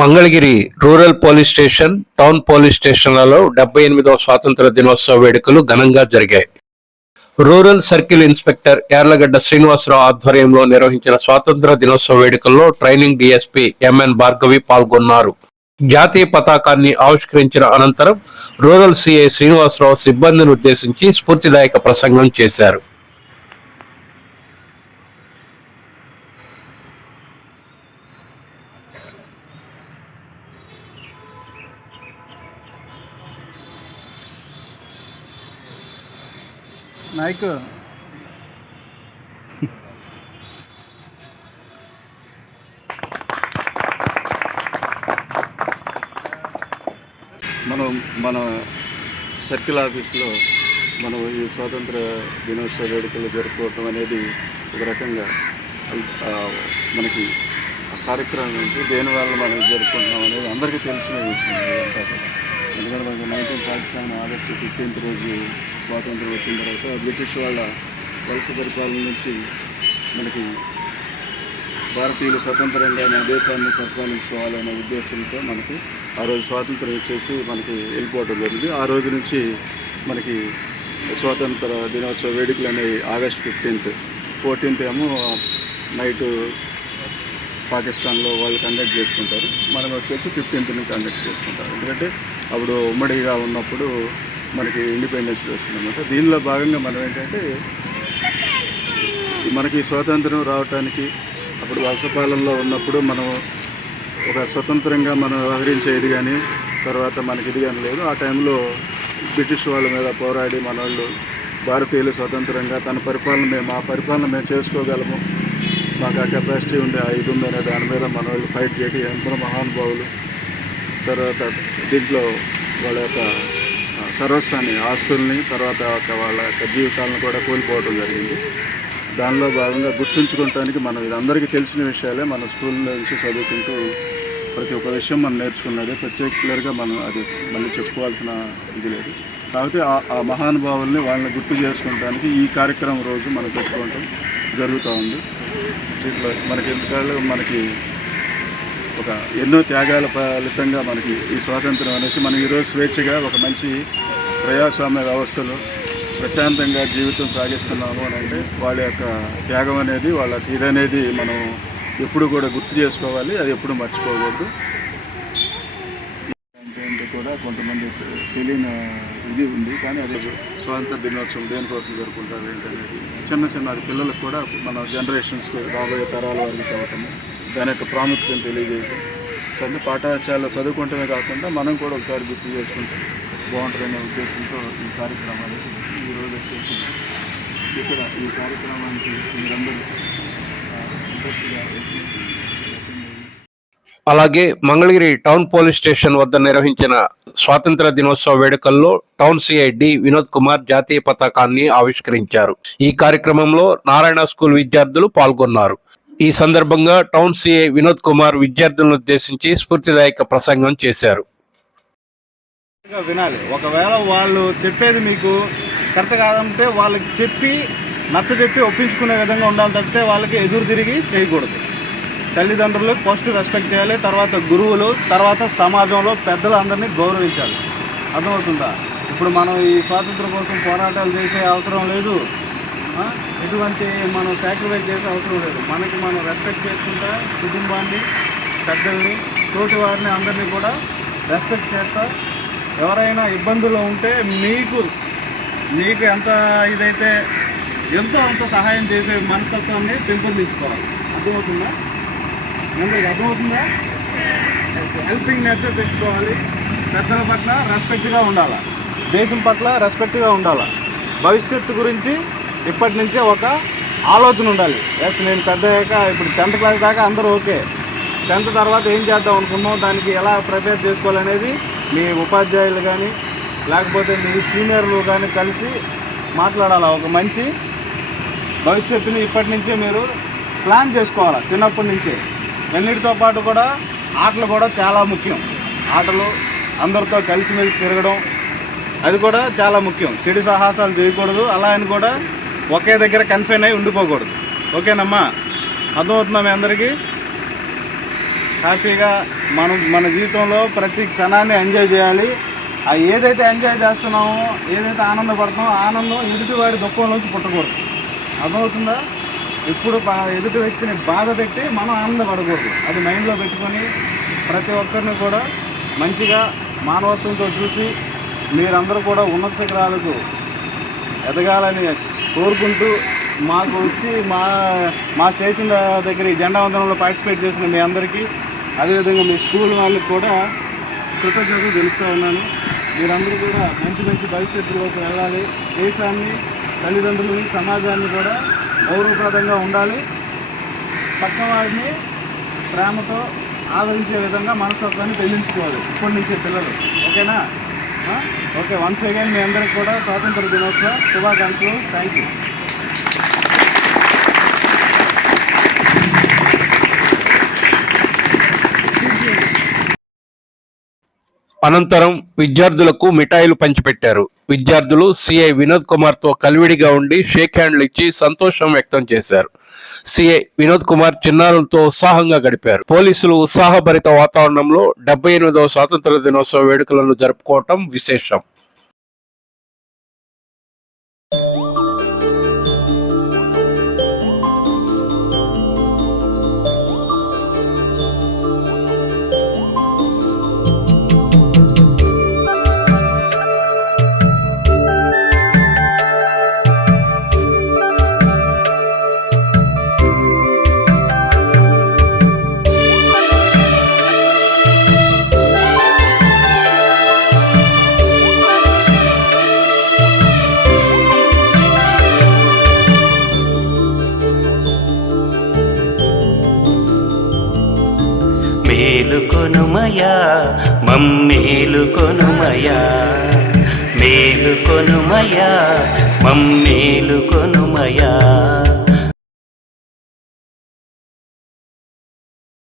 Mangalagiri rural police station town police స్టేషన్లలో డెబ్బై ఎనిమిదవ స్వాతంత్ర దినోత్సవ వేడుకలు ఘనంగా జరిగాయి. Rural circle inspector Yarlagadda Srinivasarao ఆధ్వర్యంలో నిర్వహించిన స్వాతంత్ర దినోత్సవ వేడుకల్లో ట్రైనింగ్ డీఎస్పీ ఎంఎన్ భార్గవి పాల్గొన్నారు. జాతీయ పతాకాన్ని ఆవిష్కరించిన అనంతరం రూరల్ సిఐ శ్రీనివాసరావు సిబ్బందిని ఉద్దేశించి స్ఫూర్తిదాయక ప్రసంగం చేశారు. నాయక్. మనం మన సర్కిల్ ఆఫీస్లో మనం ఈ స్వాతంత్ర దినోత్సవ వేడుకలు జరుపుకోవటం అనేది ఒక రకంగా మనకి కార్యక్రమం ఏంటి దేనివల్ల మనం జరుపుకుంటున్నాం అనేది అందరికీ తెలిసిన విషయం. ఎందుకంటే మనకి nineteen forty seven August fifteenth రోజు స్వాతంత్రం వచ్చిన తర్వాత బ్రిటిష్ వాళ్ళ వలస పరిపాలన నుంచి మనకి భారతీయులు స్వతంత్రంగా మన దేశాన్ని పరిపాలించుకోవాలనే ఉద్దేశంతో మనకి ఆ రోజు స్వాతంత్రం ఇచ్చేసి మనకి వెళ్ళిపోవడం జరిగింది. ఆ రోజు నుంచి మనకి స్వాతంత్ర దినోత్సవ వేడుకలు అనేవి ఆగస్ట్ ఫిఫ్టీన్త్ ఫోర్టీన్త్ ఏమో నైటు పాకిస్తాన్లో వాళ్ళు కండక్ట్ చేసుకుంటారు. మనం వచ్చేసి ఫిఫ్టీన్త్ నుంచి కండక్ట్ చేసుకుంటారు ఎందుకంటే అప్పుడు ఉమ్మడిగా ఉన్నప్పుడు మనకి ఇండిపెండెన్స్ వస్తుందన్నమాట దీనిలో భాగంగా మనం ఏంటంటే మనకి స్వాతంత్రం రావటానికి అప్పుడు వలసపాలనలో ఉన్నప్పుడు మనం ఒక స్వతంత్రంగా మనం వ్యవహరించేది కానీ తర్వాత మనకి ఇది కానీ లేదు. ఆ టైంలో బ్రిటిష్ వాళ్ళ మీద పోరాడి మన వాళ్ళు భారతీయులు స్వతంత్రంగా తన పరిపాలన మేము ఆ పరిపాలన మేము చేసుకోగలము. మాకు ఆ కెపాసిటీ ఉంది ఆ ఇది ఉంది అనే దాని మీద మన వాళ్ళు ఫైట్ చేయడం ఎంతో మహానుభావులు తర్వాత దీంట్లో వాళ్ళ యొక్క సర్వస్వాన్ని ఆస్తుల్ని తర్వాత ఒక వాళ్ళ యొక్క జీవితాలను కూడా కోల్పోవడం జరిగింది. దానిలో భాగంగా గుర్తుంచుకోవటానికి మనం ఇదందరికీ అందరికీ తెలిసిన విషయాలే. మన స్కూల్ నుంచి చదువుకుంటూ ప్రతి ఒక్క విషయం మనం నేర్చుకున్నది. పర్టికులర్గా మనం అది మళ్ళీ చెప్పుకోవాల్సిన ఇది లేదు. కాబట్టి ఆ- ఆ మహానుభావుల్ని వాళ్ళని గుర్తు చేసుకోవడానికి ఈ కార్యక్రమం రోజు మనం పెట్టుకోవటం జరుగుతూ ఉంది. దీంట్లో మనకి ఎందుకంటే మనకి ఒక ఎన్నో త్యాగాల ఫలితంగా మనకి ఈ స్వాతంత్రం అనేసి మనం ఈరోజు స్వేచ్ఛగా ఒక మంచి ప్రజాస్వామ్య వ్యవస్థలో ప్రశాంతంగా జీవితం సాగిస్తున్నాము అని అంటే వాళ్ళ యొక్క త్యాగం అనేది వాళ్ళ ఇదనేది మనం ఎప్పుడు కూడా గుర్తు చేసుకోవాలి అది ఎప్పుడు మర్చిపోకూడదు. అంటే కూడా కొంతమంది తెలియని ఇది ఉంది కానీ అది స్వాతంత్ర దినోత్సవం దేనికోసం జరుపుకుంటారు ఏంటనేది చిన్న చిన్న పిల్లలకు కూడా మన జనరేషన్స్కి రాబోయే తరాల వారికి చదవటము దాని యొక్క ప్రాముఖ్యతను తెలియజేయటం. సో పాఠశాల పాఠశాలలో చదువుకుంటమే కాకుండా మనం కూడా ఒకసారి గుర్తు చేసుకుంటాం బాగుంటుందనే ఉద్దేశంతో ఈ కార్యక్రమానికి ఈరోజు వచ్చేసి ఇక్కడ ఈ కార్యక్రమానికి మీరందరూ ఇంట్రెస్ట్గా అలాగే మంగళగిరి టౌన్ పోలీస్ స్టేషన్ వద్ద నిర్వహించిన స్వాతంత్ర దినోత్సవ వేడుకల్లో town CI D Vinod Kumar జాతీయ పతాకాన్ని ఆవిష్కరించారు. ఈ కార్యక్రమంలో నారాయణ స్కూల్ విద్యార్థులు పాల్గొన్నారు. ఈ సందర్భంగా టౌన్ సిఐ వినోద్ కుమార్ విద్యార్థులను ఉద్దేశించి స్ఫూర్తిదాయక ప్రసంగం చేశారు. వినాలి. ఒకవేళ వాళ్ళు చెప్పేది మీకు కరెక్ట్ కాదంటే వాళ్ళకి చెప్పి నచ్చ చెప్పి ఒప్పించుకునే విధంగా ఉండాలి తప్పితే వాళ్ళకి ఎదురు తిరిగి చేయకూడదు. తల్లిదండ్రులు ఫస్ట్ రెస్పెక్ట్ చేయాలి తర్వాత గురువులు తర్వాత సమాజంలో పెద్దలందరినీ గౌరవించాలి. అర్థమవుతుందా? ఇప్పుడు మనం ఈ స్వాతంత్రం కోసం పోరాటాలు చేసే అవసరం లేదు. ఎటువంటి మనం సాక్రిఫైస్ చేసే అవసరం లేదు. మనకి మనం రెస్పెక్ట్ చేసుకుంటా కుటుంబాన్ని పెద్దల్ని తోటి వారిని అందరినీ కూడా రెస్పెక్ట్ చేస్తా. ఎవరైనా ఇబ్బందులు ఉంటే మీకు మీకు ఎంత ఇదైతే ఎంతో అంత సహాయం చేసే మనస్తత్వాన్ని పెంపొందించుకోవాలి. అర్థమవుతుందా? అందరికి అర్థమవుతుందా? హెల్పింగ్ నేచర్ పెట్టుకోవాలి. పెద్దల పట్ల రెస్పెక్ట్గా ఉండాలి? దేశం పట్ల రెస్పెక్ట్గా ఉండాలి? భవిష్యత్తు గురించి ఇప్పటి నుంచే ఒక ఆలోచన ఉండాలి. ఎస్ నేను పెద్ద ఇప్పుడు టెన్త్ క్లాస్ దాకా అందరూ ఓకే. టెన్త్ తర్వాత ఏం చేద్దాం అనుకున్నాం? దానికి ఎలా ప్రిపేర్ చేసుకోవాలనేది మీ ఉపాధ్యాయులు కానీ లేకపోతే మీ సీనియర్లు కానీ కలిసి మాట్లాడాలి? ఒక మంచి భవిష్యత్తుని ఇప్పటి నుంచే మీరు ప్లాన్ చేసుకోవాలి? చిన్నప్పటి నుంచే. అన్నిటితో పాటు కూడా ఆటలు కూడా చాలా ముఖ్యం. ఆటలు అందరితో కలిసిమెలిసి తిరగడం అది కూడా చాలా ముఖ్యం. చెడు సాహసాలు చేయకూడదు అలా అని కూడా ఒకే దగ్గర కన్ఫైన్ అయి ఉండిపోకూడదు. ఓకేనమ్మా? అర్థమవుతుందా మీ అందరికీ? హ్యాపీగా మనం మన జీవితంలో ప్రతి క్షణాన్ని ఎంజాయ్ చేయాలి. ఆ ఏదైతే ఎంజాయ్ చేస్తున్నామో ఏదైతే ఆనందపడుతున్నామో ఆనందం ఎదుటివాడి దుఃఖంలోంచి పుట్టకూడదు. అర్థమవుతుందా? ఎప్పుడు బా- ఎదుటి వ్యక్తిని బాధ పెట్టి మనం ఆనందపడకూడదు. అది మైండ్లో పెట్టుకొని ప్రతి ఒక్కరిని కూడా మంచిగా మానవత్వంతో చూసి మీరందరూ కూడా ఉన్నత శిఖరాలకు ఎదగాలని కోరుకుంటూ మాకు వచ్చి మా మా స్టేషన్ దగ్గర ఈ జెండా వందనంలో పార్టిసిపేట్ చేసిన మీ అందరికీ అదేవిధంగా మీ స్కూల్ వాళ్ళకి కూడా కృతజ్ఞతలు తెలుపుతూ ఉన్నాను. మీరందరూ కూడా మంచి మంచి భవిష్యత్తులోకి వెళ్ళాలి. దేశాన్ని తల్లిదండ్రులని సమాజాన్ని కూడా గౌరవప్రదంగా ఉండాలి. పక్క వారిని ప్రేమతో ఆదరించే విధంగా మనస్తత్వాన్ని పెళ్ళించుకోవాలి ఇప్పటి నుంచే పిల్లలు. ఓకేనా? ఓకే వన్స్ అగైన్ మీ అందరికి కూడా స్వాతంత్ర దినోత్సవ శుభాకాంక్షలు. థ్యాంక్ యూ అనంతరం విద్యార్థులకు మిఠాయిలు పంచిపెట్టారు. విద్యార్థులు సిఐ వినోద్ కుమార్తో కలివిడిగా ఉండి షేక్ హ్యాండ్లు ఇచ్చి సంతోషం వ్యక్తం చేశారు. సిఐ వినోద్ కుమార్ చిన్నారులతో ఉత్సాహంగా గడిపారు. పోలీసులు ఉత్సాహభరిత వాతావరణంలో డెబ్బై ఎనిమిదవ స్వాతంత్ర దినోత్సవ వేడుకలను జరుపుకోవటం విశేషం. కొనుమయా? మమ్మేలు కొనుమయా? మేలు కొనుమయా? మమ్మేలు కొనుమయా?